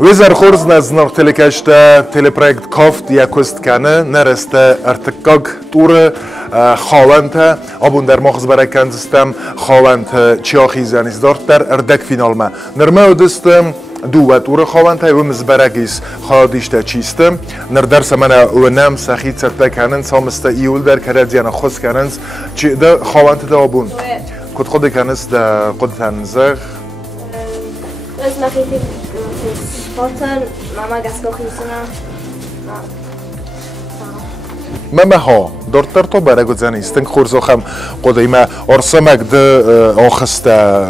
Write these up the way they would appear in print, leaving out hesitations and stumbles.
ویزر خورز نزنار تلکشته تلپروект KAFT یکوست کنه نرسته ارتکاگ تور خاوەنتە آبون در مغز برای کنزستم خاوەنتە چیاخی زنیز دارد در اردک فینالمه نرمه و دستم دوت تور خاوەنتە و مزبرگیس خادیشته چیستم نردرس من و نم سخیت سرده کنن سامسته ایول در کردیان خوز کننز چی ده خاوەنتە ده آبون کد خود کنست ده قد تنزغ از نخیتی سپاتن ماما گسکا خیسنا ماما ها دارتر تو برای زنی استن خورزو خم قدای ما آرسمک ده آخسته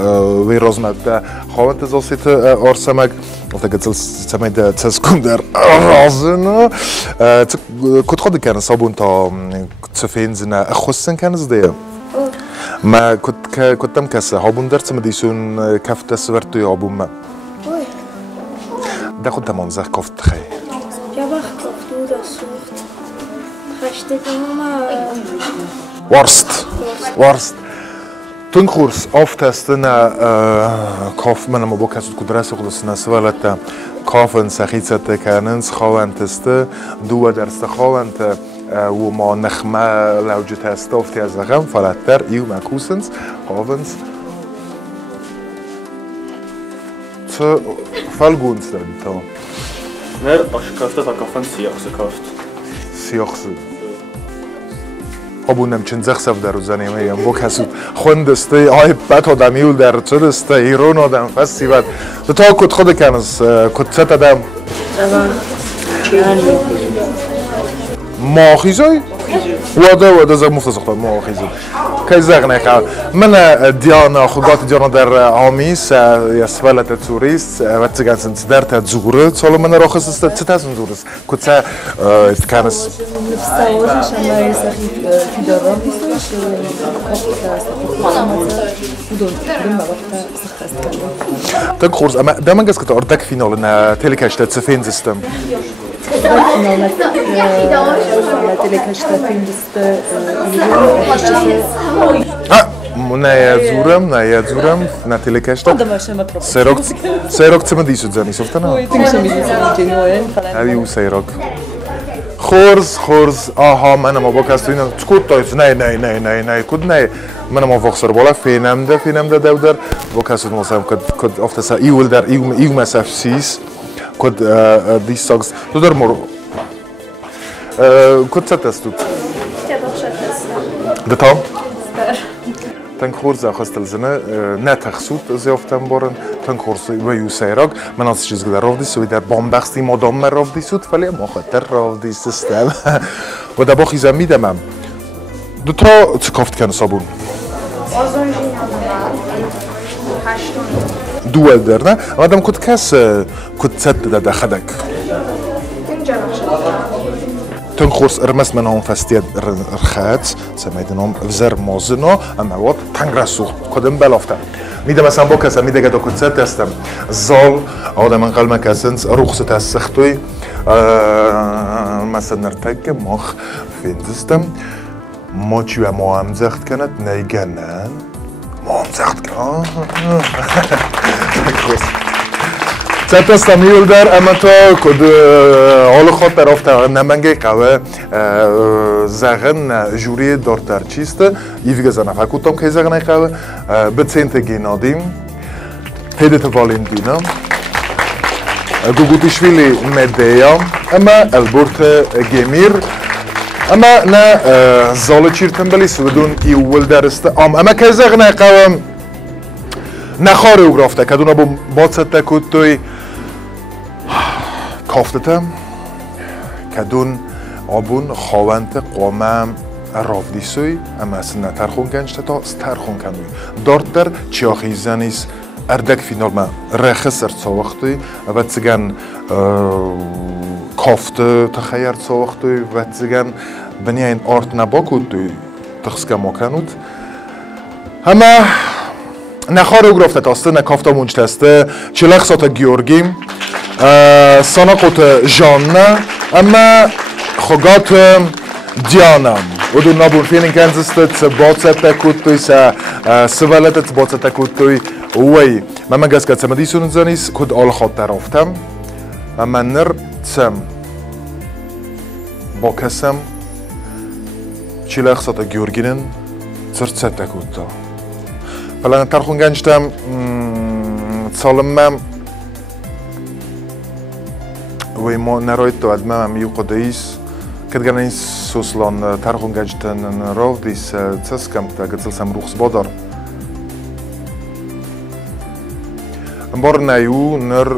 ویرازمک ده خواهد زاسیت آرسمک وقتی که سمی ده تسکون در رازن کد خود کنه سابون تا تفین زنه خوستن کنه زده ما کدام کسه هابون در سم دیسون کفت سورتوی آبون ما ده خود تمام زخ کافت خی یا وقت کافتو دا سوخت خشته ورست تون خورس آفتستن کاف منم با کسی کدرس خودش نسوالت کافن سخیت کننز خواهندسته دو درست خواهند و ما نخمه لوجت است افتی از غم فلاتر ایو مکوسنز خواهندس چه فالگونس دادی تا نر آشکافته تا کافن سیاخسه کافت سیاخسه آبونم چند زخصف در روزنی میم با کسی خوندسته آی بات آدمیول در چه دسته ایران آدم فستیوال تا کد خود کنز کد ست آدم ماخیزای واده زر مفتزخته ماخیزای که زغ نخواه من دیانا خوگات دیانا در آمیس یسفلت توریست و تگنسن در تزوره سالو من راخص است چه تازن زورست کجا کنس تک خورز اما دامن گس که اردک فینال نه تلکشته تفین سیستم نه زورم نه تلکشته سیراک چه مدیشود زنی سفته نه هیو سیراک خورز آها منم با کسی اینا کد دایت نه کد نه منم آفاقسر بالا فینمده دودر با کسی نوزم کد افتسا ایول در ایو مساف سیس کد دیستاگز تو در مورو کد ست است تو؟ دتام؟ تنگ خورز خواستل زنه نه تخصوت زیافتم بارن تنگ خورز و یو سیراگ من از چیز در راو دیسو در بامبختی مادام من راو دیسود ولی ما خاطر راو دیستم و در باخی زن میدمم دو تا چه کافت کنه صابون؟ دوال در نه؟ آدم کد کس کد ست در خدک تون خورس ارمس من هم فستیت رخات سمیدنم افزر مازنا اما وقت تنگ رسوخت کدام بلافته میدم مثلا با کسی میده که دو کدست هستم زال آدم من قلم کسنس رخصت از سختوی مثلا نرتک مخ فیندستم ما چی و ما هم زخت کند نیگنن ما هم زخت کن چند هستم میول در اما تا کد حال خود طرف نمنگه قوه زغن جوری دارتر چیسته ایوی زنه فکوتم که زغنه قوه به سنت گینادیم هدت والنتینا گوگوتیشویلی مدیا اما البرت گمیر اما نه زال چیرتن بلی سودون ایول درسته اما که زغنه قوه نخاره او رفته کدونا با باست کدوی کافتم کدون آبون خواهنت قومم رافدیسوی اما اصلا ترخون کنشته تا ترخون کنوی دارد در چیاخی زنیس اردک فینالمه رخص ارتساوختی و تزگن کافت تخییر ارتساوختی و تزگن بنی این آرت نباکود تخسکه ما کنود اما نخار او گرفته تاسته نکافتا منجتسته چلخ ساتا گیورگیم سانا قوت جانه اما خوگات دیانم و دو نابون فیلین کنزسته چه باعثت کودتوی سوالت چه باعثت کودتوی وی من گز که چه مدیسون زنیس کد آل خاطر رفتم اما نر تسم با کسم چیل اخصاتا گیورگینن ترتسد تکوتا فلان ترخون گنجتم سالمم وی ما نرایت تو ادمم یو قدیس کدگن این سوسلان ترخون گنجتن راو دیس تسکم تا گتل سم روخس بادار بار نیو نر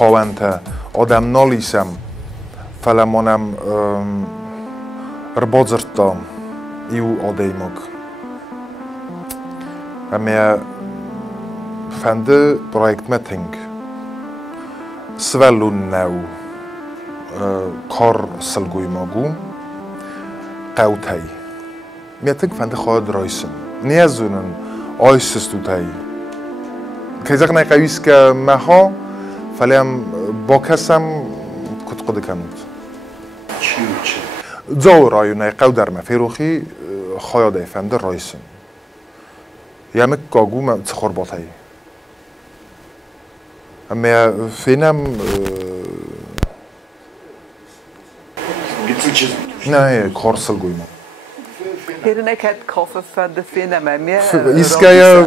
خواهنتە آدم نالیسم فلمانم ربازرتا ایو آدیمگ اما فنده پرویکت متینگ سوالون نو کار سلگوی ماگو قوتای میتک فنده خواهد رایسن نیازونن آیسستو تای که زغنه قویس که مها فلیم با کسم کت قد کند زو رایونه قودر مفیروخی خواهد ایفنده رایسن یمک کاغو من تخور باتایی اما فینم نه کارسل گویم هر نکرد کافه فنده فینم ایسکه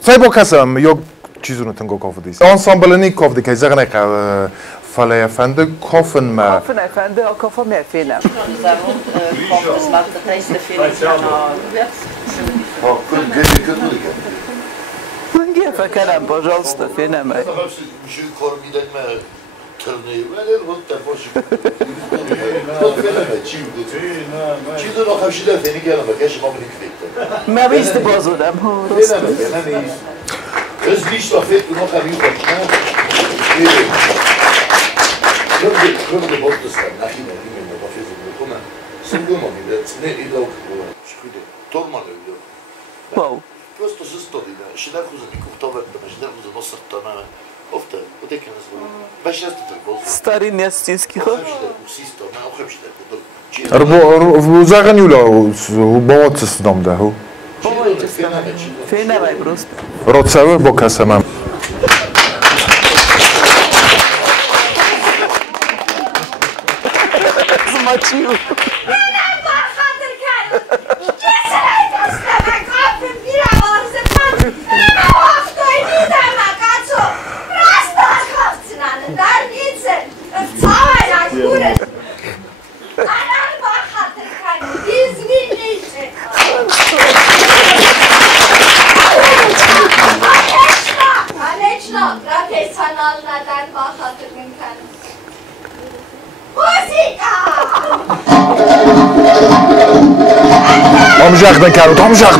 سای با کسم یا چیزو نتنگو کافه دیست انسامبل نی کافه دی که زغنه که فلای فنده کافن ما کافن فنده کافه می فینم کافه سمت تایست فینم من گه فکرم با جاست فینم میشه کار میدن من ترنی ولی الان تفاش فینم چی بود چی دو نخوشیده فینی کردم بکش ما بریک ما بیست بازودم فینم از لیش و فیت کنو خواهی کنم Kırmızı botlasın, nakine, bilmem ne, bafezim, buna. Sunguma gibi, ne idol kubu, şüküde, torman öyle. Wow. Prosto se stodi, da, šider kuza nikog tovarta, šider kuza nosrtana, ofta, odekene zvo. Baš jeste trgoz. Stari njestински ho? Šider, usisto, na, oheb šider, زغن یولا با تصدام ده هو فینم ای بروست راتسوه با کسمم Maçıyor. Omjak da karot, omjak.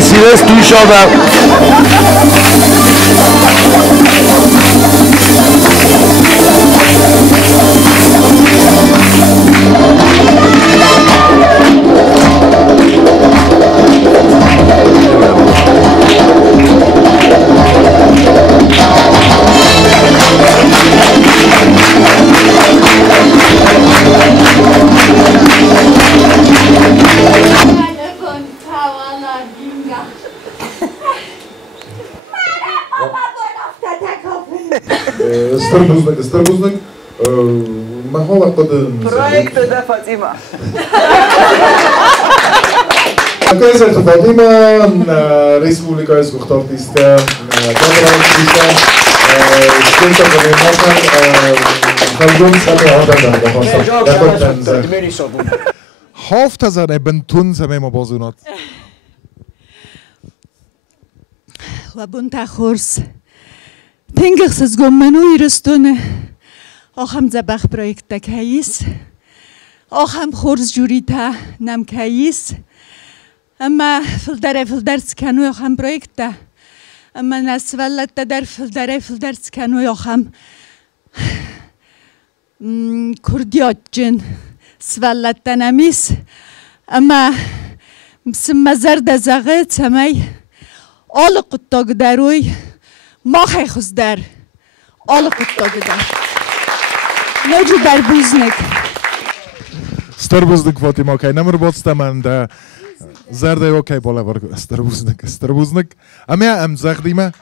Sires duşada. Starbuznik, ما هو قد Проект да Фатима. Kaiser Fatima, Республикăйы сухтартистка, Габралтистка, Стентаковый Махан, Халдон Сабе Аивадън. Хафтазан ебн тун самема бозунат. Лабунта хорс. Тенгерсыз гоммену ирстуне. Ахам забах проекта кайис. Ахам хорс журита нам кайис. Ama filder skanu yoxam proyektda. Ama nasvallatda dar filder skanu yoxam. Kurdiatджын svallatda namis. Ama msmazar da zagıt samay. Ol quttog daruy. Maxay xuzdar. Ol quttog dar. Noju barbuznik. Starbuznik Fatima kay namır botstamanda. Zerde okey bola var starbuznik. Ama am zagdima.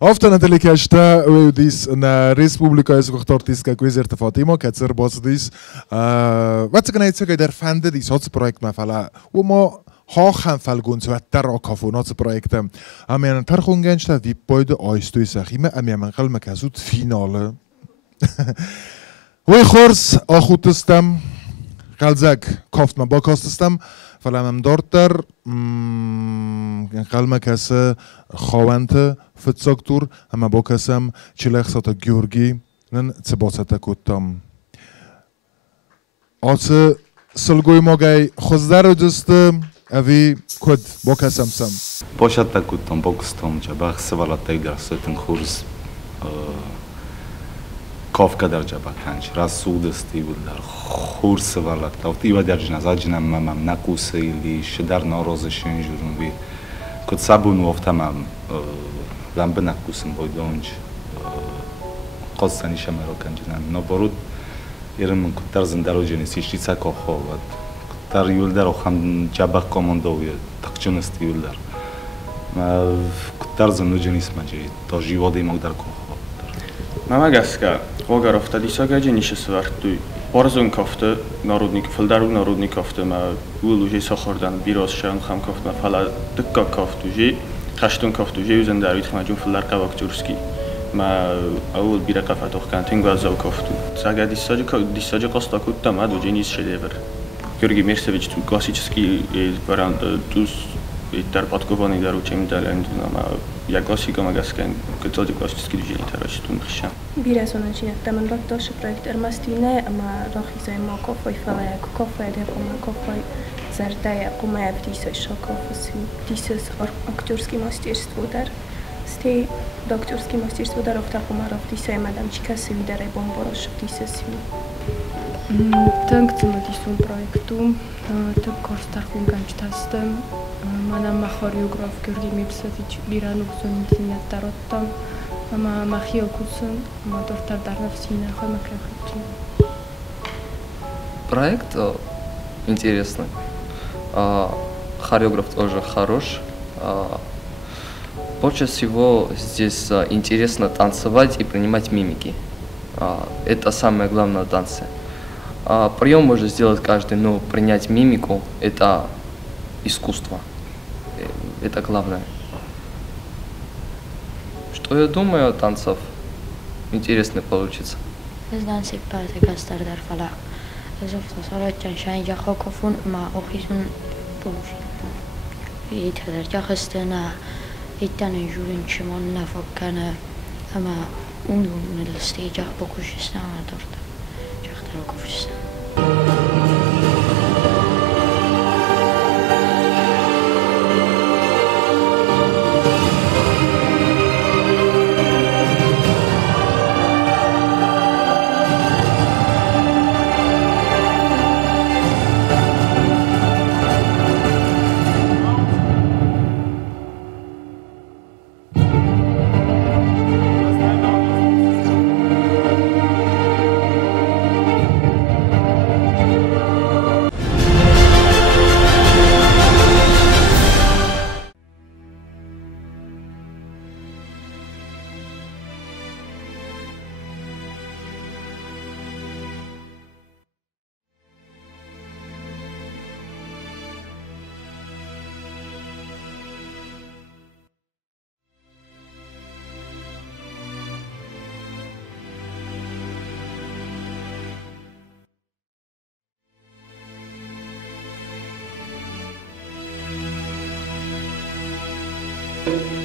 Ofta na telekashta udis na Республикăйы сухтартистка Кафт Fatima katser bosdis. Wat ze kanait zeg der fande dis hot project ma fala. Умо хаахан фалгун зуаттар окафунот проектам. Амян тархунгенчта випбойд ойстуйсах има амян қалмакасут финале. Ой хорс ахутстам қалзак кафтма бакастстам فلامم دارتر قلم کسه خواهنتە فتساکتور اما با کسم چلخ ساتا گیورگی نن تباسته کتم آت سلگوی ماگای خوزدر رو دستم اوی کد با کسم سم باشد تا کتم با کستم جبه سوالات تایی در سویتن خورز کاف کدر جبه کنج رسول دستی بود در خور سوالات تافتی و در جنازه جنم مم نکوسه ایلی شدر نارازشین جورم بی کد سبون وفتم لامبه نکوسم بایدانج قاستنی شمرا کنجنم نبارود ایرم کدر زندرو جنسیش چیزا کافواد کدر یول در آخام جبه کاماندوی تکچنستی یول در کدر زندو جنس مجی تا جیواده مگ در کافو Мамагаска, огарофта дисагажи нишесвартуй. Борзун кафты, народник, филдару народник кафты, ма ул уже сахардан бирос шан хам кафты, ма фала дыкка кафты уже, хаштун кафты уже юзен дарвит хмаджун филдар кавактурски. Ма аул бира кафат охкан тенгвазау кафты. Сага дисаджи каста кутта ма до женис шедевр. Георгий Мерсевич ту классический вариант туз در پادکوبانی در اوچه می‌دارند اما یک کلاسیک مگسکن که تازه کلاسیکی دیجی تراشتون خشم. بیرسونه چی نتمن راه داشت پروژه ارمستینه اما راهی زای ما کافی فلای کافی دهقان کافی زرده قومه ابتیسای شکافی دیسس اکتورسکی ماسترستو در ستی دکتورسکی ماسترستو در افت قومه رفتیسای مدام چی کسی ویداره بمبارش دیسسی. تنگ تمدیسون پروژه تب کارستر خونگانج هستم. منم مخاریوگراف گرگی میبسدیچ بیرانو بزنید دارتم اما مخیل کسن اما دفتر در نفسی نخواه مکرخیتون. Проект интересный. Хореограф тоже хорош. Больше всего здесь интересно танцевать и принимать мимики. Это самое главное в танце. Прием может сделать каждый, но принять мимику – это искусство. Это главное. Что я думаю о танцах? Интересно получится. Танцы парты гастардар фала. Завтра сорочан шанья хокофун ма охизун пуш. И тадar жахстана итаны журин чимон нафаккана ама ундун стейджа покушистана торта. Жахтар окуфистана. Thank you.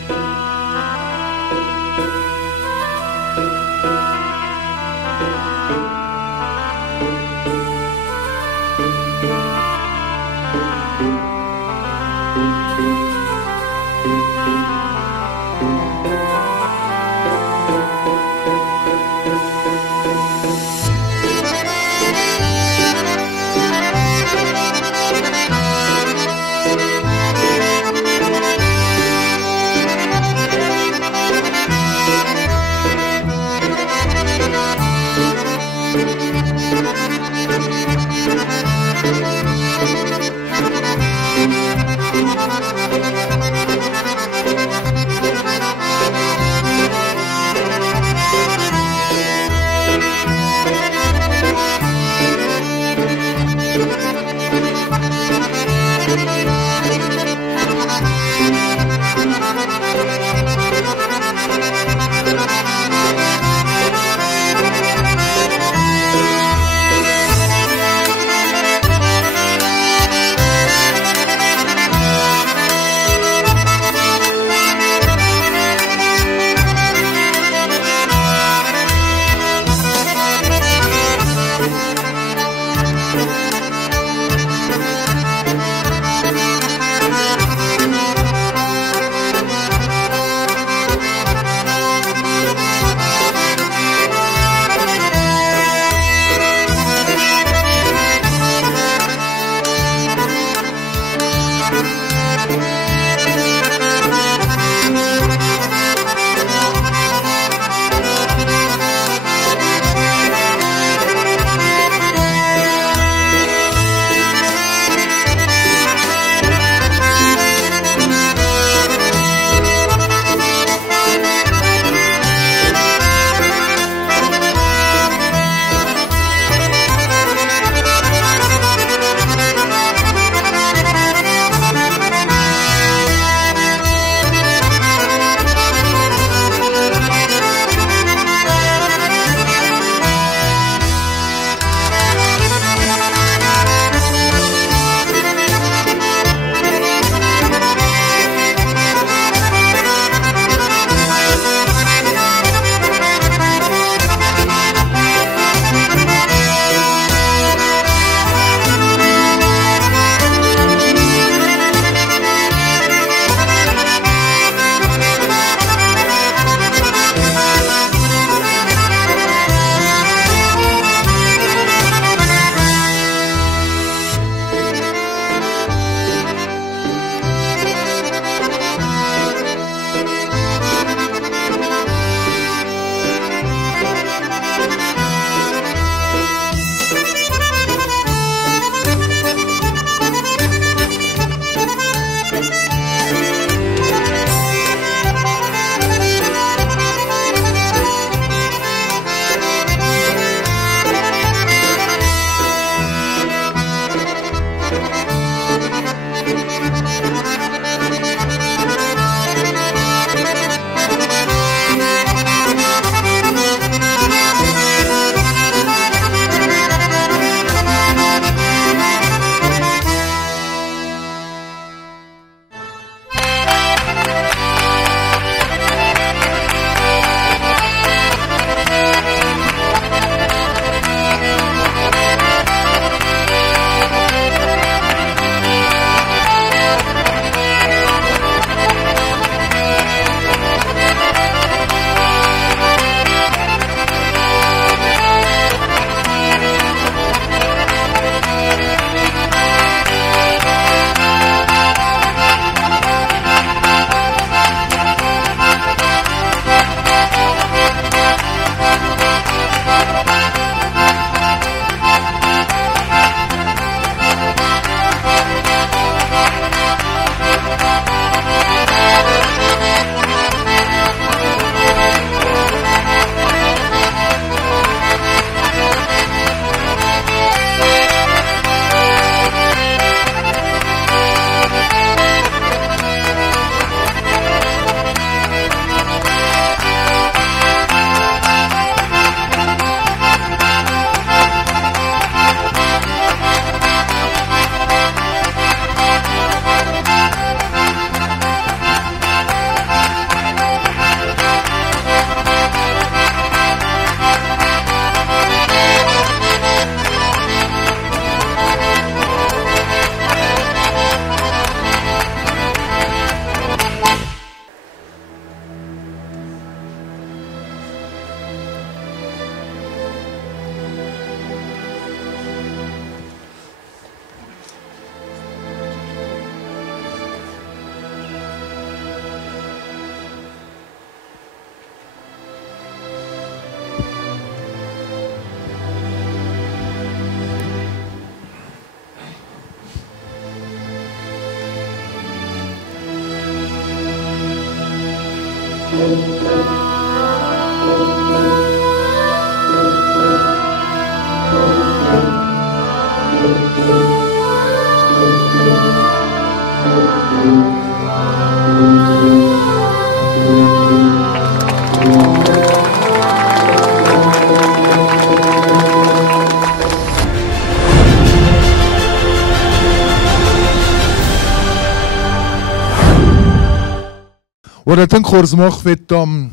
ورتن خورز مخ فتام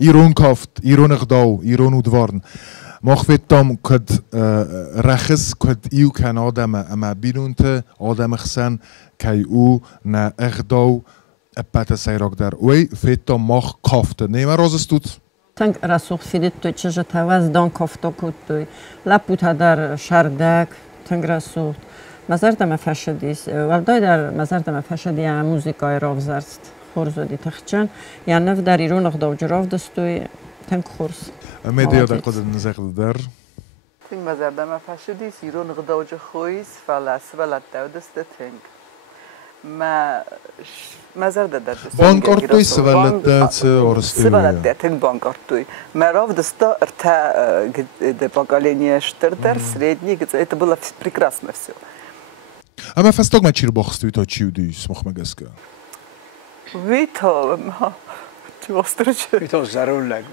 ایران کافت ایران اقداو ایران اودوارن مخ فتام کد رخص کد ایو کن آدم اما بیرونت آدم خسن کی او نه اقداو ëpпăты сайрак در وی فتام مخ کافت نیمه رازستود تنگ رسوخ فیدت توی چه تواز دان کافتا کود توی لپوتا در شردک تنگ رسوخ مزردم فشدیس وردای در مزردم فشدی موزیکای راوزرست خورزودی تخچن یا نف در ایران اقداو جراف دستوی تنگ خورز مدیا در قدر نزاق در تنگ مزردم فشدیس ایران اقداو جخویس فلاس ولد دو دست تنگ ما مزرده در دست بانکارتوی سوالت دست آرستی سوالت ده تنگ بانکارتوی مرав دستا ارتا ده поколение штырдер средний это было прекрасно все اما فستاق ما چیر باخستوی تا چیو دیس مخمگسکه ویتا ما تو استرچ ویتا زرولگ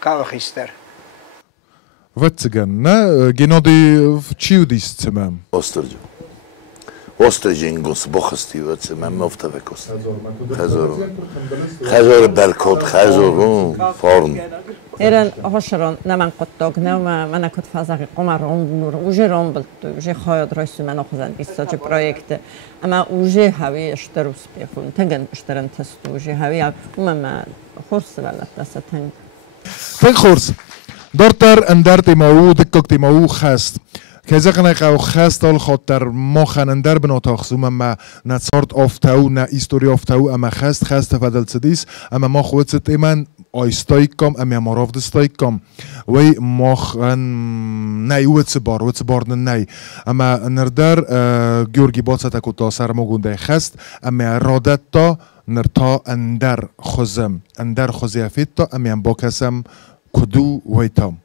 کاوخیستر واتسگن نه گنادی چیو دیس تمام استرچ Ostrăgingos, bohăstivățe, mi-am moftă pe cost. Хазор برکات خازورون فارن. ایران هاشران نمان قطعک نه من اکت فضای قمران بنور. اوجه رام بلتوی، اوجه خواهد رئیس من آخذن بیستاج پرویکت. اما اوجه هوی اشتروس بیخون. تنگن اشترن تست اوجه هوی. ما خورس ولد دست تنگ. تنگ خورس. دارتر اندر تیماو دکک تیماو خست. که زخنه قو خست آل خاطر ما خنندر بنا تاخسوم اما نه سارت آفتاو نه ایستوری آفتاو اما خست فدل سدیس اما ما خود ست ایمن آیستای کم اما ماراف دستای کم وی ما خن نه وچ بار نه اما نردر گیورگی بات ست کتا سر ما گونده خست اما رادت تا نرتا اندر خوزی افید تا اما با کسم کدو ویتام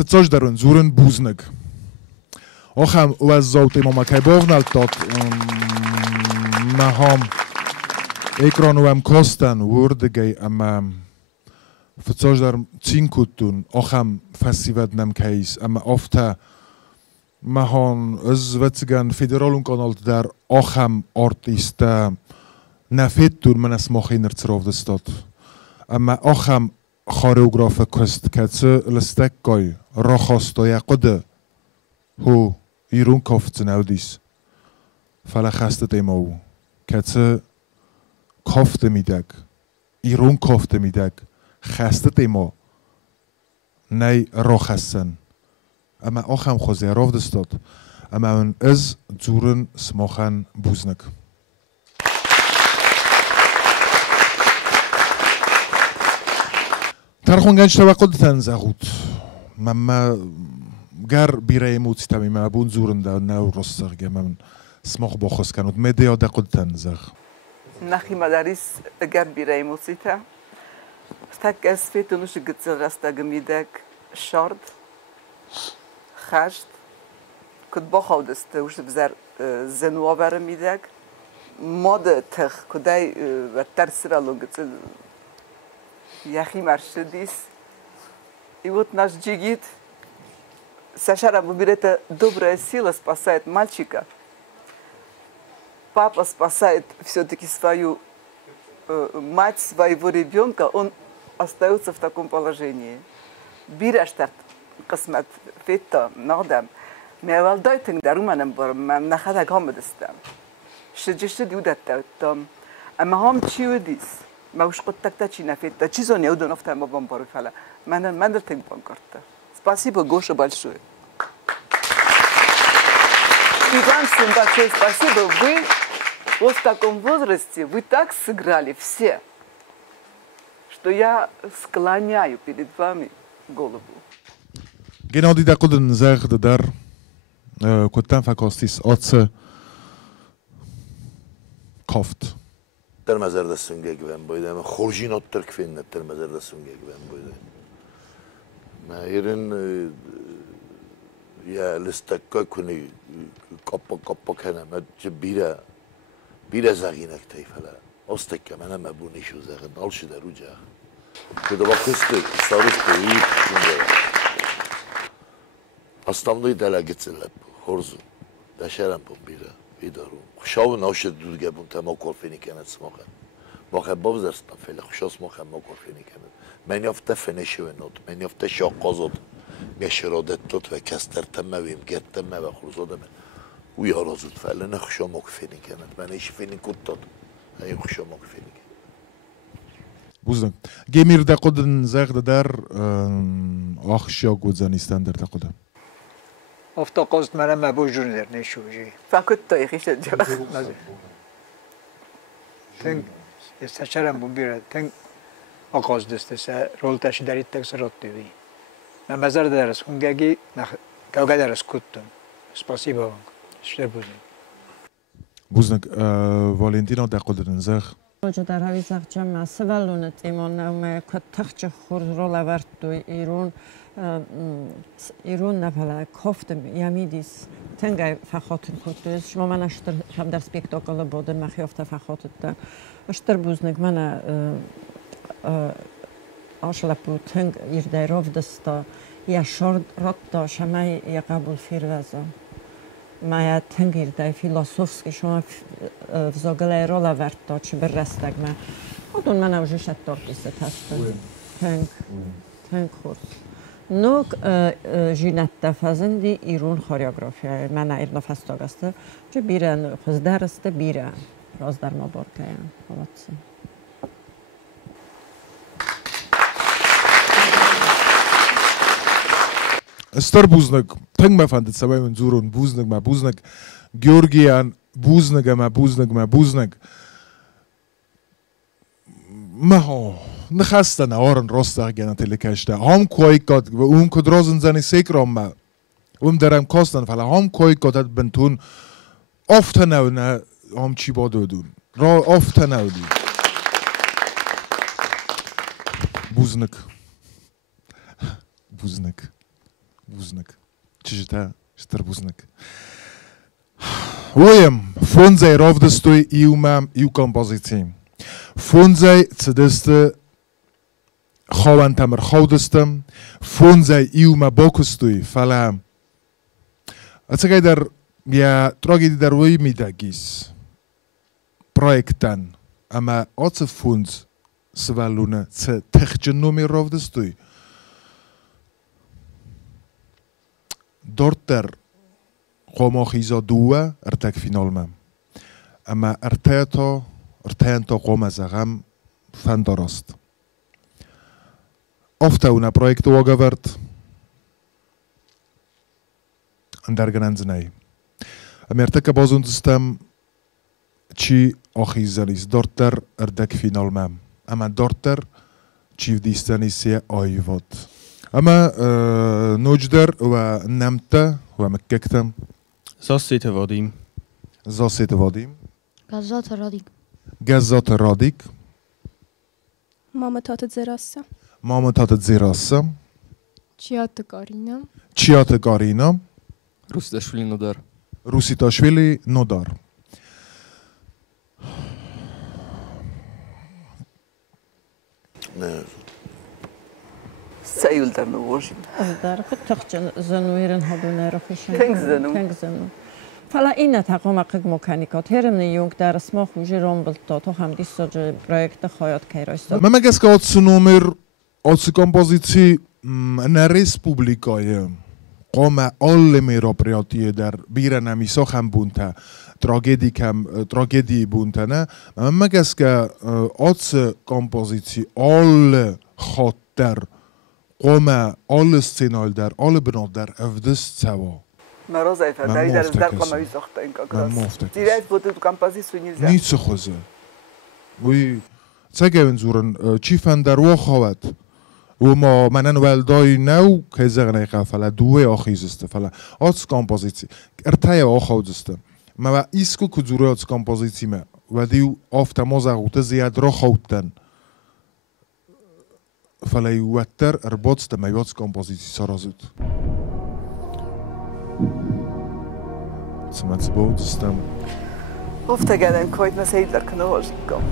فتصاش درون زورن بوزنگ آخم او از زوتی ما مکای باونال تات مهم اکرانو هم کاستن وردگی اما فتصاش در چین کتون آخم فسیوت نمکیس اما افتا مهان از وتگن فدرالون کانال در آخم آرتیست نفیدتون من اسماخی نرتراف دستاد اما آخم خاروگراف کست کتسه لستکای را خواستا یقده هو ایرون کافت نودیس فلا خسته دیماو کتسه کافت میدگ ایرون کافت میدگ خسته دیما نی را خستن اما آخم خوزی راف دستاد اما اون از زورن سماخن بوزنگ ترخون گنج توقع تنزغود مما گر بیره موتی تمیم بون زورن دا نو رسترگه من سماخ باخست کنود مدیا دقود تنزغ نخی مدارس گر بیره موتی تا ستک از فیتونوش گتزل رستگ میدک شارد خشت کد با خودسته وش بزر زنوا برم میدک ماده تخ کدای و ترسرالون گتزل یخی مرشدیس ایوت наш джигит Сашара выберет добрая сила спасает мальчика. Папа спасает все-таки свою мать, своего ребенка, он остается в таком положении. Бираштарт قسمت فيتا نقدم می‌والدایتن درونم برم نخدا گام دستم شجشت دیودت تام اما هم چیودیس موش قد تکتا چی نفیتا چیزو نیودن افتم ما بام برو فعلا من در تنگ بان کرده спасибо Гоша большое и вам всем большое спасибо вы вот в таком возрасте вы так сыграли все что я склоняю перед вами голову. Genau die Dakoden zeggen daar kotan fakostis otse KAFT. در مزار دستونگه گویم باید من خورجینات ترک فین در مزار دستونگه گویم باید ما ایران یا لستکای کنی کپا کنم چه بیره زغینک تیفلا استک من هم ابونیشو زغن آلش در رو جا کدا وقتی استاروش کوی Astamlığı dela gitsinler bu, horzu. Deşerem bu bira, vidaru. Xuşavı navşet düzge bu tema korfini kenet smoken. Bakhe bavzerstan fele, xuşa smoken ma korfini kenet. Men yafte feneşi ve not, men yafte şaqqazot. Meşiradet tot ve kestertemme vim, gettemme ve xurzodeme. U yarazut fele, ne xuşa ma korfini kenet. Men işi fini kuttat. Ey xuşa ma korfini kenet. Buzdan. Gemir de kodun zegde der, axşa godzani standard de kodun. Ofta qost mənə məbujun der ne şuji. Fakut da yaxşı cevap. Ten istəşərəm bu bir ten ağaz dəstəsə rol təşkilat etdik sərotdu. Mən məzər dərs hungagi kavga dərs kuttum. Spasibo. Şər buzun. Buzdan Valentina de kodun zeg. Hoca در هوی زخجم سوالونت ایمان نومه کتخچ خور رول آورد دوی ایرون نفله کافتم یمیدیس تنگای فخاتن کتویز شما من اشتر هم در سپیکتاکل بودن مخیافت فخاتت در اشتر بوزنگ من آشلا بود تنگ ایردای راف دستا یا شارد رات دا شمای یا قبول فیروزا مایا تنگیر دای فیلسوفسکی شما وزاگلای رولا ورد دا چه برستگ ما خودون من اوجش اتارکیست هستم تنگ خورد نوک جینت دفازن دی ایرون خوریوگرافیای من ایرنا فستاگ است چه بیرن خوزدر است بیرن راز در ما بارکایم خلاصه Star buznak, tang ma fandet sabay un zurun buznak, Georgian buznak. Ma ho, نخسته نهارن راست گنا تلکشته هم کوی کات و اون کدرازن زنی سیکرام ما اون درم کاستن فلا هم کوی کاتت بنتون افته نو نه هم چی با دودون را افته نو دی بوزنک buznik. Czyżta, sztar buznik. Ujem, fundzej rovdăstui iu kompozicji. Fundzej cedeste Хауînтăмăr хаудăstăm, fundzej iu bokustui fala. Atsagay dar ya tragedi dar uimidagis. Projektan, ama oce fundz svaluna ce techgenumi rovdăstui. Dorter qomoxizo dua ărtăg fинălмă. Ama ărtăento qomazagam fandorost. Ofta una projektuăgăvărt îndargănanznei. Am ărtăcă bozundustam ci ăhizzanis dorter ărtăg fинălмă. Ama dorter civdistanis e aivot. Ama nujdar و نمته و مککتم زاسیت وادیم زاسیت وادیم گازات رادیک گازات رادیک مامتات زراسه مامتات زراسه چیات کارینا چیات کارینا روسیتاشویلی نودار روسیتاشویلی نودار نه سيول در نوجين. در تخجن زنويرن هدونه رفيشن. تنگ فلا این تقوم قگ مکانیکات هرم نیونگ در اسم خوجی رامبولتا تو هم دیساج پرویکت خواهد کیرایست. من مگه که آت نومر آت کمپوزیسی نه رسپوبلیکای قام آل میراپریاتی در بیرن همیسا هم بونته تراژدی بونته نه من مگه که آت کمپوزیسی آل خاطر قام آل سینال در آل بناد در افدست سوا مرز ایفادایی در قمایی ساخته این کاکاس. دیرایت بود تو کمپوزیسیون نیست. نیست خوزه. وی چه زورن چی فندر و خواهد. و ما منن ولدای نو که زغنه قفله دوه آخیزسته فلا آت کمپوزیسی ارتای آخوزسته. ما ایسکو کجوره آت کمپوزیسی ما و دیو آفت مازغوته زیاد را خوتن. فلا یوتر ارباطست میاد کمپوزیسی سرازد. سمعت بود استم. گفته گردن کویت مسیل در کنارش کم.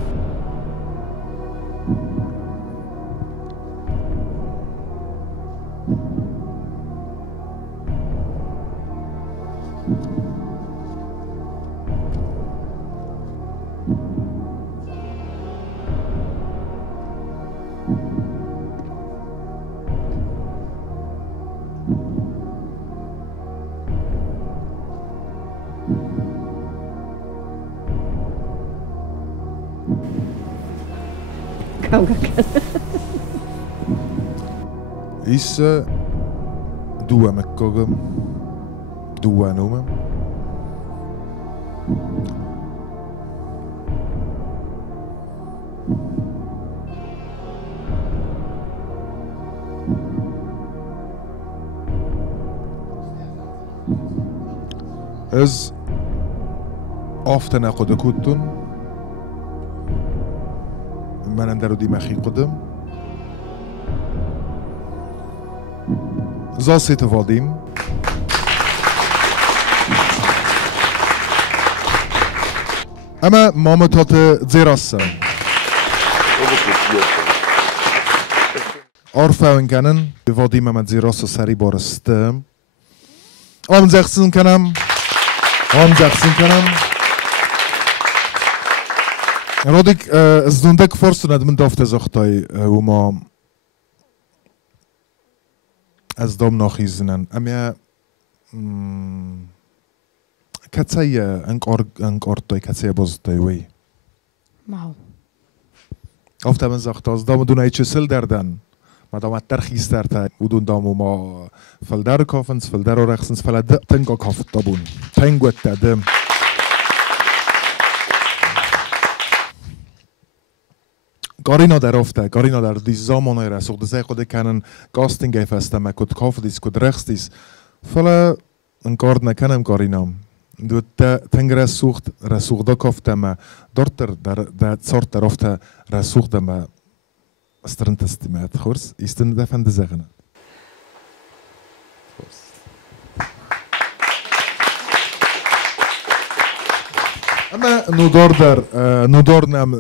Is doe met kogem, doe noemen. از آفتن اقده کدتون من اندرو دیمخی قدم زاسیت وادیم اما مامتات زیراسه آرفاون کنن وادیم اما زیراسه سری بارسته آمزخسین کنم رادیک از دوندک فرصت ندمن دافت زختای و ما از دام ناخیزنن اما کتای انکارتای کتای بازتای وی ماو افت من زخت از دام دونای چسل دردن مادام ترخیص درتا ودون دامو ما فلدر کافنس فلدر رخصنس فلد تنگا کافت دابون تنگوت دادم گارینا در افته گارینا در دیز زمانه رسوخت زی خود کنن کاستینگ فسته مکود کاف دیس کود رخص دیس فلا انکارد نکنم گارینام دو تنگ رسوخت دا کافته ما دارتر در صورت در افته رسوخت ما استرنت استیمات خورس ایستن دفن دزغنه اما نودارنم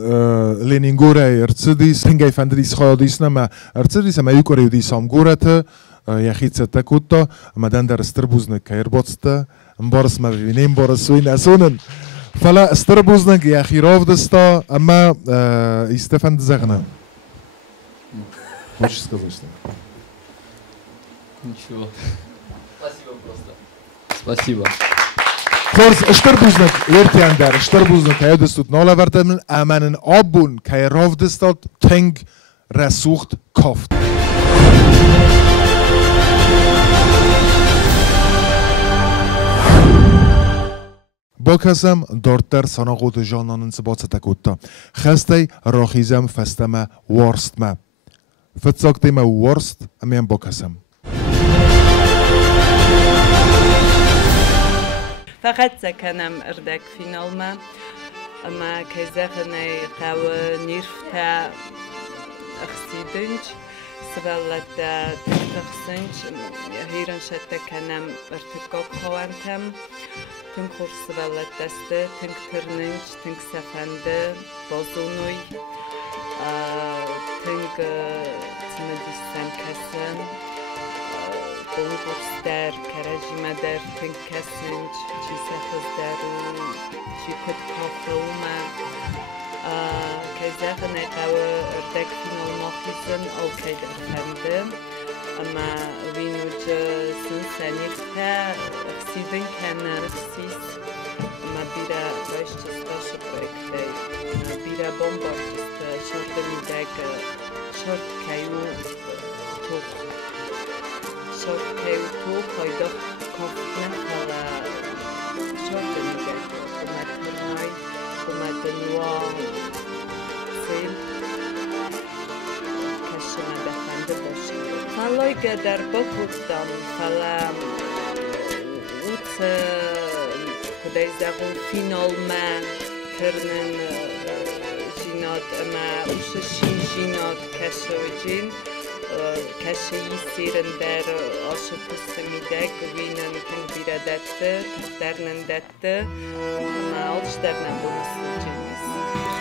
لینینگوره ارتدیس هنگای فندریس خالدیس نم ارتدیس اما یکوری دیس هم گورته یخیت تکوتا اما دندر استربوزنه کایر باتسته مبارس مبینیم بارس وی نسونن فلا استربوزنه که یخی راف دستا اما استفند زغنه хочешь сказать что? Ничего. Спасибо просто. Спасибо. خورس اشتربوزنك ورتياندر اشتربوزنك هيا دستوت نالا ورتمن امنن آبون که راف دستات تنگ رسوخت کافت با کسم دارتر ساناغوت جانانن سبات ستکوتا خسته راخیزم فستم وارستم فتساکتیم وارست امیم با کسم فقط سکنم ارتدگ فینەلمە ئەمە کەیزەخنەی قاوە نیرفتە ەخسیدنج سڤەڵەتە تەخسنج هیرن شەتەکەنەم ڕتکۆک خەوەنتەم تنگ خۆش سڤەڵەت دەستە تنگ ترنج تنگ سەفەندە بۆزونوی تنگ چمەدیستان کەسن بونغوستر کرجمدر تنکسنج چیزه خزدر و چی کد کافوما که زخنه قوه ارتدگ فینەلمە خیزن او که درخنده اما وینوج سنسانیرته اخسیدن کنه رخصیس اما بیره باش چستاش پرویکته بیره بومبار چسته شرده میدگ شرد کهیو توخ شرط تو پایدار کافت نخواهد شرط میگه اومد ترنای اومد نوا سیل کشم دفنده باشید فلای گدر بکردم فلا اوت کدای زغون فینەلمە کرنن جینات اما اوششین جینات کشوجین کشی سیرن در آشوب سمیدک وینن تنگ بیره دسته تخترنن دسته نالش درنن بونسل جنیس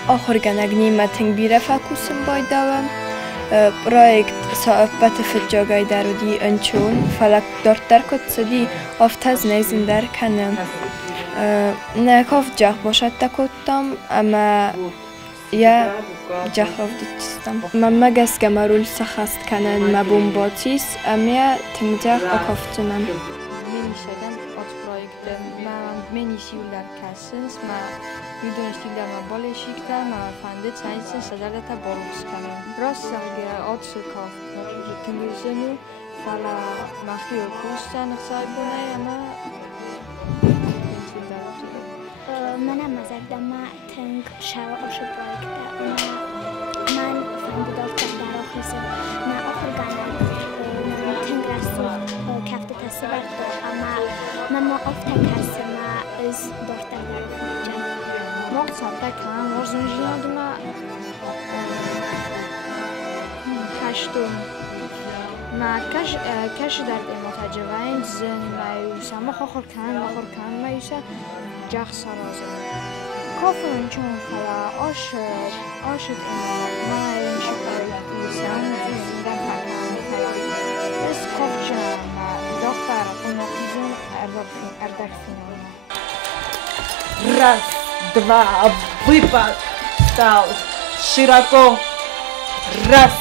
آخر گنگنی ما تنگ بیره فکوسم بایداوم проект ăппăты фëджагай даруди înчун фалак дортар котсади офтаз незиндар канам наков жах бошатта коттам ама я جخرف دیستم. من گسگ مرول سخست کنن مبومباتیس امیا تنجاق اکافتونم. منی شدم آت پرویکت منی شیولر کسنس ما میدونستیدم باله شیکتر ما فنده چایسن صدرت بالوس کنم. راست سعی آت کافت تنگیزنو فلا مخیو کوستن خسایبونه اما منم مزدم تنگ شاو آش پرویکت من فهمید داشتم در آخرسم من آخر گانه تنگ رسول کفت تصور اما من آفت کسم از داشتم در آخرجم وقت سبته کنم وزن جیاد ما هشتم ما کش در متجوین زن مایوسم آخر کنم مایوسم جخ سرازم کافرن چون فلا آشد ما این شکایت میسان زندان فکرم میکنم از کافجم دختر اوناخیزن ارتدگ فینەلمە Раз, два, выпад, стал широко, раз.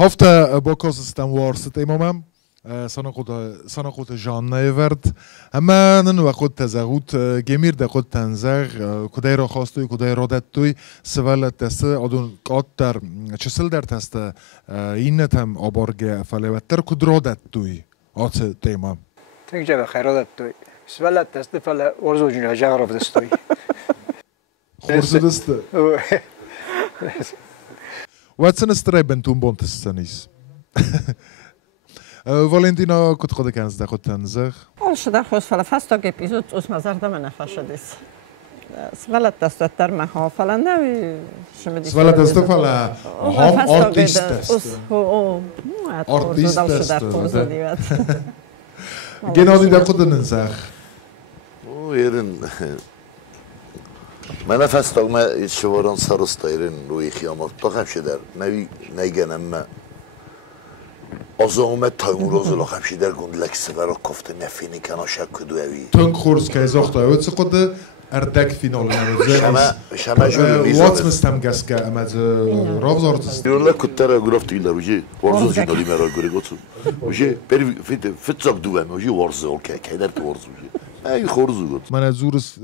هفته با کاسستم وارست ایمامم سنا قوت جان نیورد اما نن وقت تزغوت گمیر دقت تنزغ کدای را خواستوی کدای را دتوی سوال تست آدون قات در چسل در تست این نتم آبارگ فلوتر کد را دتوی آت تیمام تنگ جا خیرات دتوی سوال تست فل ورزو جنها جغرف دستوی خورس دست واتسن استرای بنتون بونت سنیس والنتینا کد خود کنز ده خود تنزغ آل شده خوش فلا فستاگ اپیزود اوس مزرده من نفشدیس سوالت دستت در مها فلا نوی شمدی سوالت دستو فلا هم آرتیست است آرتیست است گنادی در خود ننزغ یرن من فستاگ ما شواران سرست ایرن روی خیامات بخم شدر نوی نیگنم ما آزومت تایمور آزلا خمشی در گندلک سفر کافت نفینی کنا شک کدوی تنگ خورس که ازاخت آیوت سقوده ارتگ فینال نمیده شما جون میزه وات مستم گس که امد رافزارت است دیولا کتر گرفت ایلا روزی ورزش جنالی مرا گری گفتم روزی پری فتزاک دوام روزی ورزش اوکی که در تو ورزش ای خورزو گفت من از زورس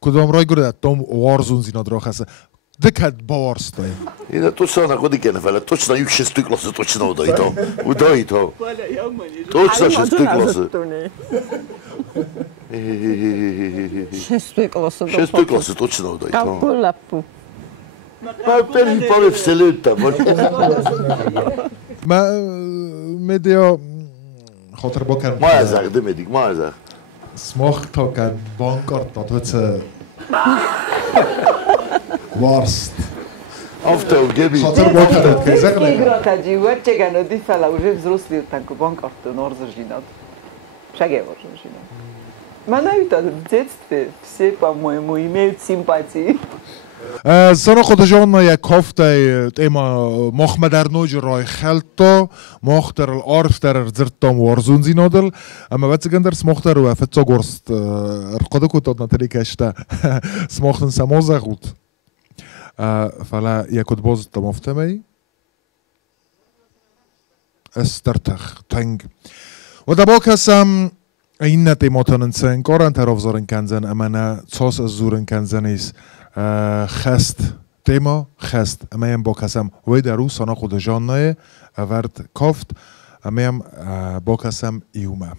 کدام رای گرده تام ورزون زینا دراخسه دکت باورستای اینا تو سانا کدی کنه فعلا تو چنا یک شست کلاس تو چنا ودایی تا تو چنا شست کلاس شست کلاس تو چنا ودایی تا کپولپو ما پری پاره فسلوتا ما مدیا خاطر بکن ما ازاق دمیدیک ما ازاق سماخ تا کن بانکارت دادوت وارست After Gabi. خاطر با کرد که زغ نگه. Игра тадживат чега но дифала уже взрослый танку банк автонор жинат. Шаге можем жинат. Манавита в детстве все, по-моему, имеют симпатии. سنا خود جان یک کافت ایما مخمه در نوج رای خلطا مختر العارف در زرتام وارزون زینادل اما بعد سگندر سمختر و فتزا گرست ارقاده کتاد نتری کشته سمختن سمازه خود فلا يكود بوز تمفتمي استرتخ تنگ و دباک هستم این نتیماتان سن کارن равзарън کنزن امانه صاص از زورن کنزن ایست خست تیما خست امایم با کسم وی در او سانا خود جان نایه اورد کافت امایم با کسم ایومه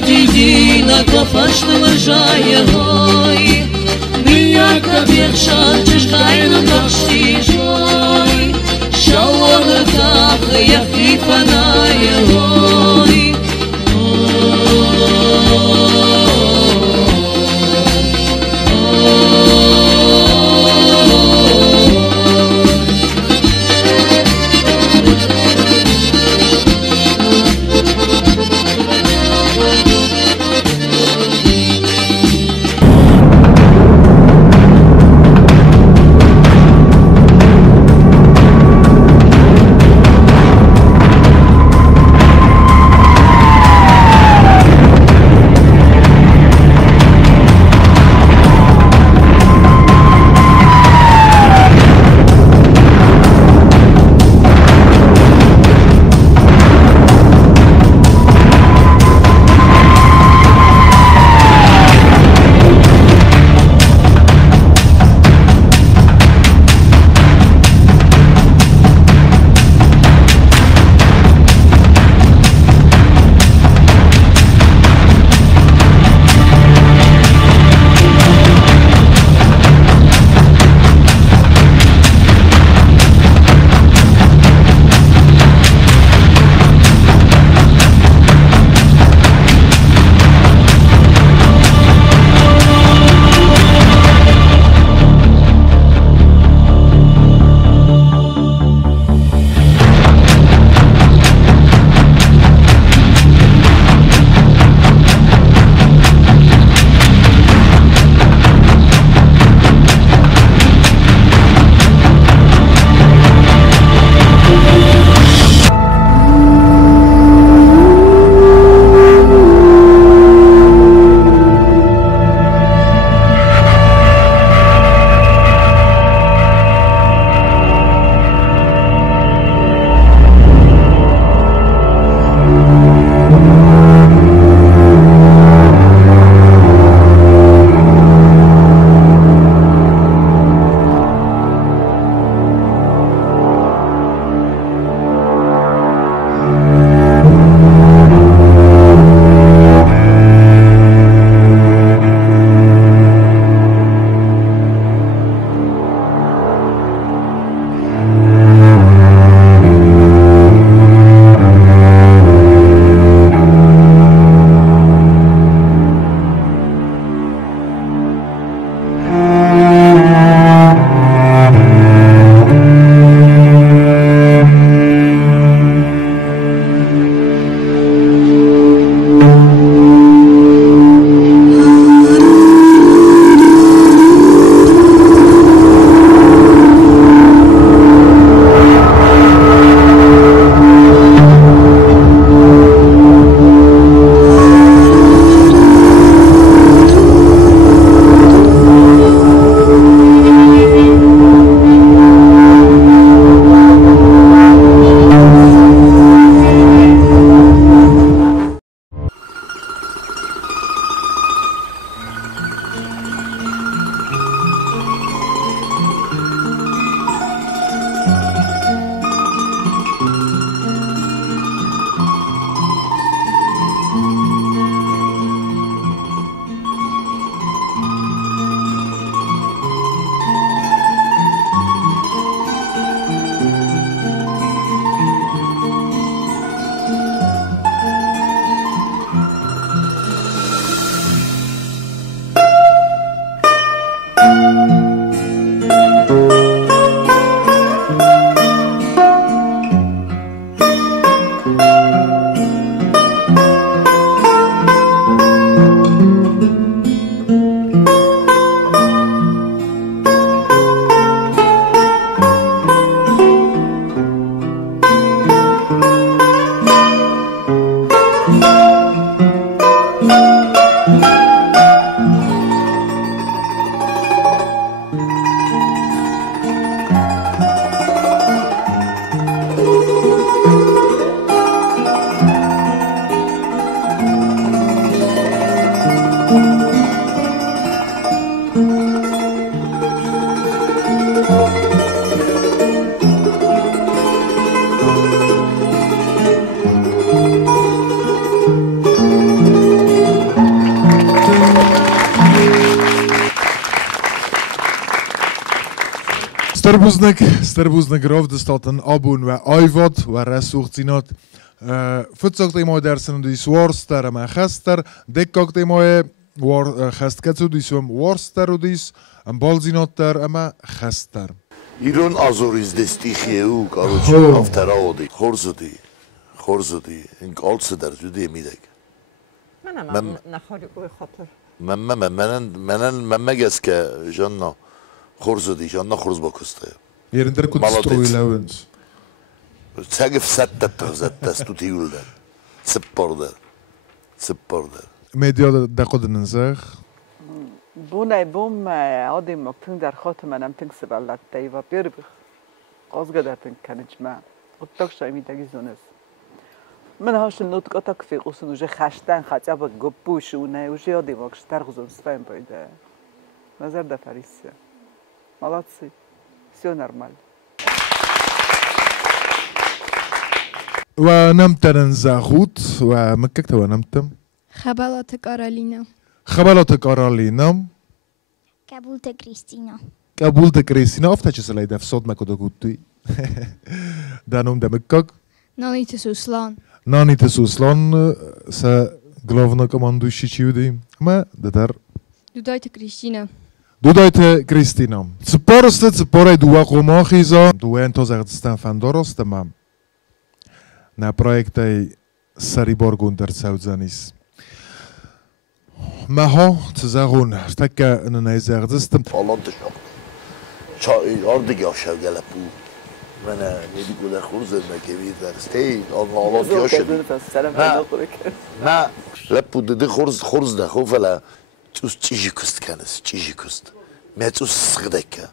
Յատիդինա կոպաշն լժայը հոյ Միակը բիղշան ճշկայնը կաշտիժ հոյ Շալոնը կախը յախիպանայը հոյ ستربوزنک رفت استاتن آبون و آیواد و رسوخت زینات فتساقتی ما درسن دوی سوارستر ما خستر دکاقتی ما خست کتو دوی سوم وارستر و دویس ام بال زینات در اما خستر ایران آزوریز دستی خیهو کاروچی افترا آدی خورزدی این کالس در جدی میدک من نخوری اوی خاطر من مگس که جانا خورزدی جانا خورز با کسته yerinde kutstruy levens سقف ستة تغزت دستو تيولدن سپردر medya دقودن زخ بونه بوم عادی مکتن در خاطر منم تنگ سبالت دیوا بیر بخ قازگه در تنگ کنج ما اتاق شای میدگی زونست من هاش نوت قطع فی قوسن وجه خشتن خطا با گپوش اونه وجه عادی مکش ترغزون سفهم بايده نظر ده فریسه молодцы все нормально ونمتن زاخوت ومككت ونمتم خبالات كارولينا قبولت كريستينا افتا چه سلاي دف صوت مكو دغوتي دانوم دمكك ناني تسوسلان س главно командующий чуди ма датар Додайте Кристина. Цепорай дуа комахиза, дуен то загдстан фандорост мам. На проектай Сариборгун дер Саудзанис. Маха цзагун, така на загдстан. Аланты шок. Чай ардыг яшав галапу. Мене медику да хурзер мекеви дер стей, аланты яшав. На лапу да хурз да хофала. Цус чижикуст канес, чижикуст. Мецус сгдека.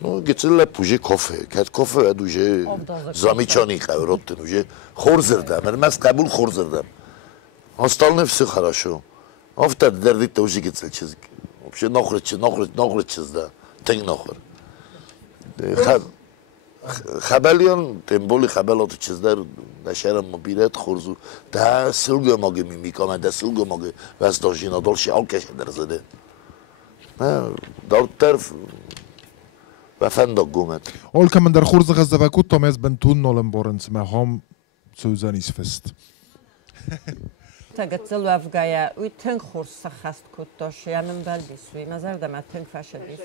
Ну, гецелла пуже кофе. Кат кофе адуже замечаний хавроттен уже хорзердам. Мас кабул хорзердам. Остальное все хорошо. Автор дердит уже гецел чизик. Вообще нохрет чизда. Тeng нохр. Хабалион темболи хабалот чиздар داشتم مبیرت خورزو ده سلگو ماگه میکامه ده سلگو ماگه واسه داشتینا دلشی آلکش درزده دار طرف و فندق گومت اول که من در خورز غزه و کود تامیز بنتون نالم بارنس ما هم سوزانیس فست تا گتزل و افگایا اوی تنگ خورز سخست کود داشت یعنی بلدیس وی مزار دم تنگ فشدیس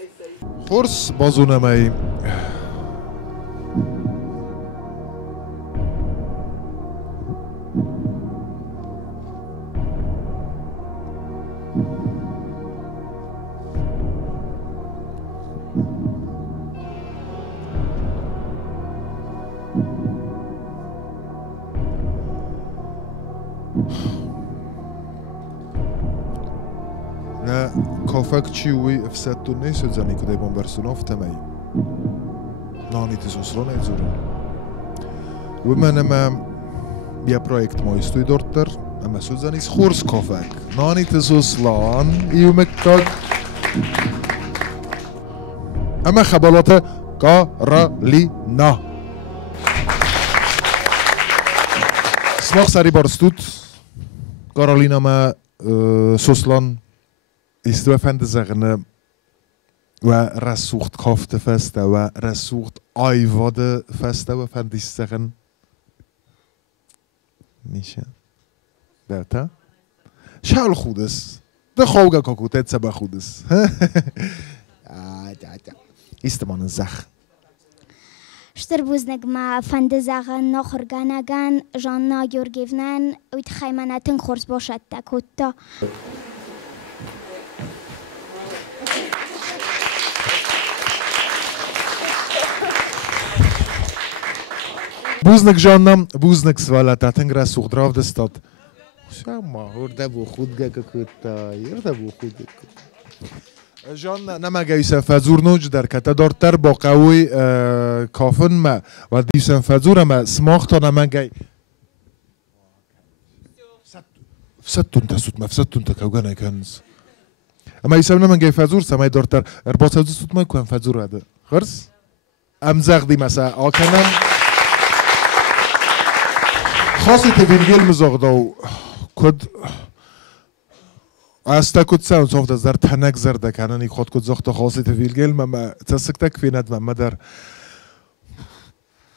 خورز بازونه می نه کافک چیوی افسد نیست زنی که دیوان برسوناف تمی نانی تسوسلان ایزورن و من بیا پرویکت مایستوی دورتر اما سوزانیس خورس کافک نانی تسوسلان ایو مکتاک اما خبالات کارالینا سماخ سری بارستود کارالینا ما سوسلان ist du fand sagen wa rasucht KAFT Feste wa rasucht aivadăn Feste wa fand ich sagen nicht da شال خودس ده خوگا کوکوتت سبا خودس ist man eine Sache Շտրբուզնեկ մա ֆանդեզաղը նոխրգանագան ժաննա գյորգևնան ուիտ խայմանատն խորս բոշատտա կոտտա Buznek жаннам, buznek свалата, тенгра сухдрав дестат. Шама, орда бу худга какой-то, орда бу худга. جان نمگه فزور نوج در کتا دارتر با قوی کافن ما و دیسن فزور ما سماخت نمگه فتون تسوت ما فتون تکوگنه کنز اما ایسم نمگه فزور سمای دارتر ارباط سوزی سوت ما کن فزور هده خرس امزاق دی مسا آکنم خاصی تبینگیل مزاق داو کد Asta kut sounds of das dar tanak zarda kanan ik khod kut zocht khosite vilgel mama tasaktak finad mama dar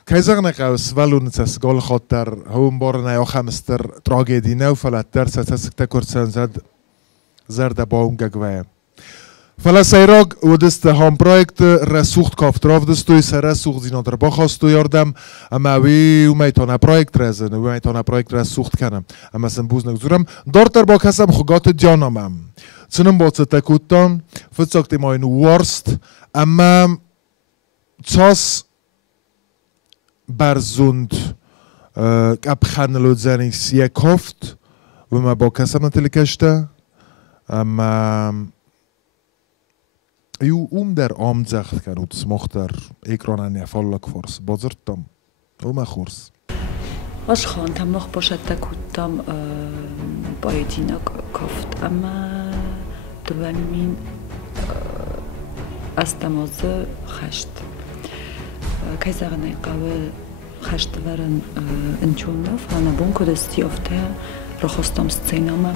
Kaiserna qaus valun tsas gol khotar hom borna yo khamster tragedi nou falatter tasaktak kursan zad zarda baum gagwa Fala sayrog udist ham projekt rasucht KAFT Равзарëм rasucht zin onder bachast yordam ama wi umaytona projekt rezen umaytona projekt rasucht kanam ama sen buznak zuram dortar ba kasam khugat janamam tsnum botsa takutam futsakti mein worst ama tsas barzund abkhanlodzen is KAFT wima ba kasam telikashta ama Ju der amzacht kan ut smochtar ekran an yafallak fors bozertam uma khurs واش خانتم مخ باشد تکوتم بایدینا KAFT اما دوامین استمازه خشت کایزاغنای قاول خشت ورن انچونه فانا بون کدستی افته رو خواستم سینما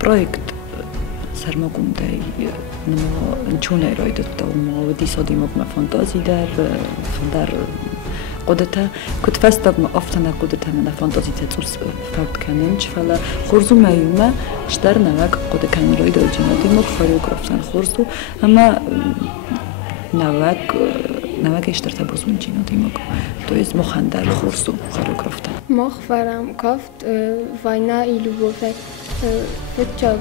проект سرماگونده نما چونه رایدıdтой ما ودی سادی مگم فانتازی در قدرت کت فستم افتنا قدرت من فانتازی تطوس فوت کنن چفلا خورزو میومه شتر نوک قدرت کن رایدل جنادی مگ خاریوگرافتن خورزو اما نوک اشتر تبازون جنادی مگ تو از مخندر خورزو خاریوگرافتن مخ فرام KAFT война и любовь Вчера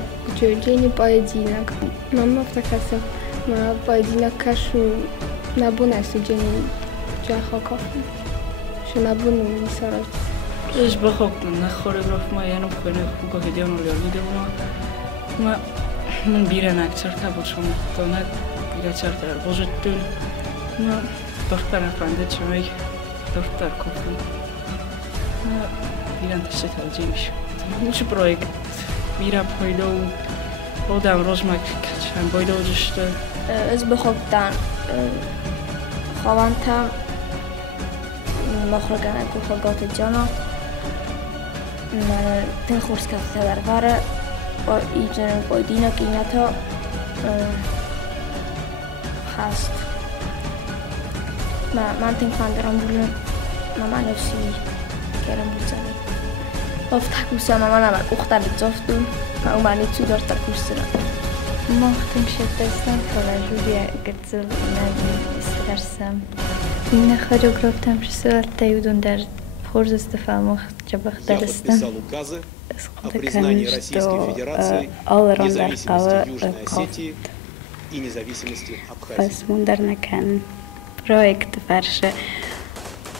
джойни поединок. Мама втакаса на поединок кашу на бунасу джени джаха KAFT. Что на буну не сарат. Лишь бахок на хореограф моя ну пхуне хука хедиану леониде ма من بیرون اکتر بودم دانه بیرون چرتر بوجود دون ما دختر نفرنده چمی دختر کافی ما بیرون تشت توجیهش موش پرویکت بیرون پایدو بودم روزمک کشم پایدو جشته از بخوابتن خواهنتە مخرجانات وخلقات الجنة تنخرس كافت دربارة ويجرن قايدين كيناتا خاست ما تنفعن رامبولدزن ما نفسي كرامبولدزن افتح كوسا ما أنا أختار الزفتو ما أماني تودر تكوسنا ما أختم شتستم فلا جوليا قتل نادي استرسم من خاریوگرافتم شسال تایودون در خورز استفامو جبخ درستم о признании Российской Федерации независимости Южной Осетии и независимости Абхазии. проект فرش